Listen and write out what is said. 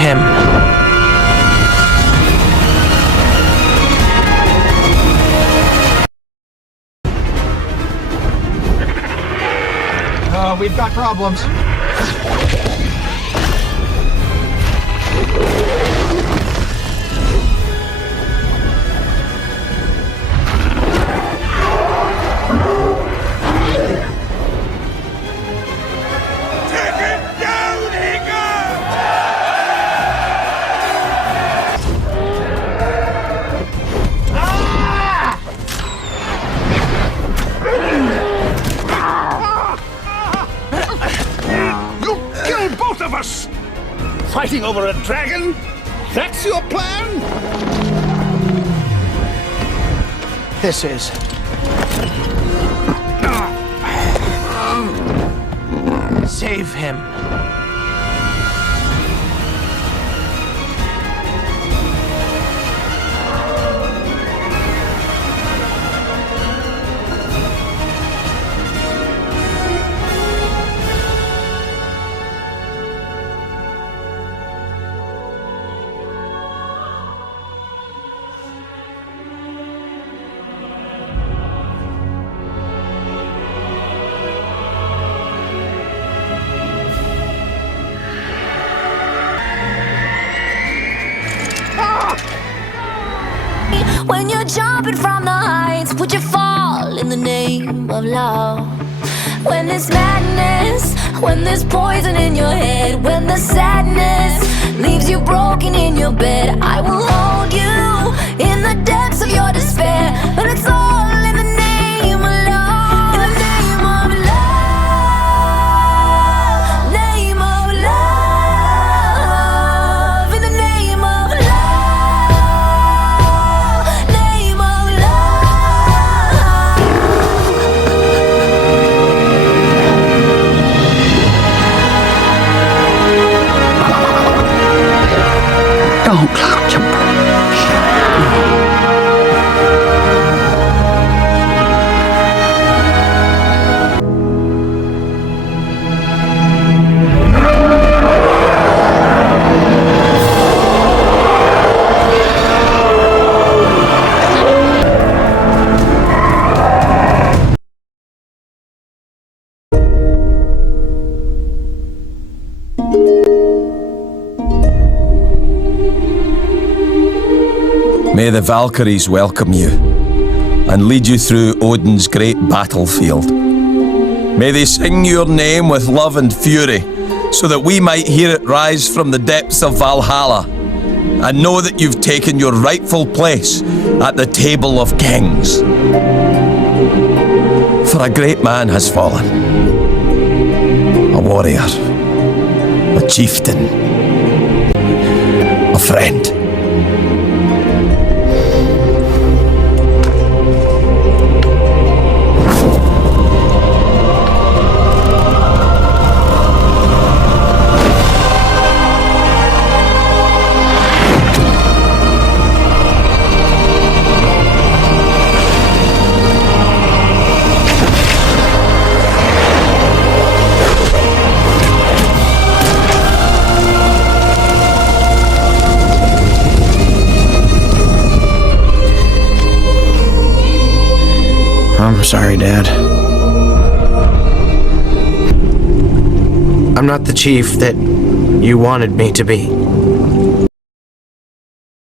him. We've got problems. Fighting over a dragon? That's your plan? This is. Save him. When you're jumping from the heights, would you fall in the name of love? When there's madness, when there's poison in your head, when the sadness leaves you broken in your bed, I will hold you in the depths of your despair. And it's all in the name of love. In the name of love. Name of love. In the name of love. Don't cloud jumper. May the Valkyries welcome you and lead you through Odin's great battlefield. May they sing your name with love and fury, so that we might hear it rise from the depths of Valhalla and know that you've taken your rightful place at the table of kings. For a great man has fallen, a warrior, a chieftain, a friend. I'm sorry, Dad. I'm not the chief that you wanted me to be.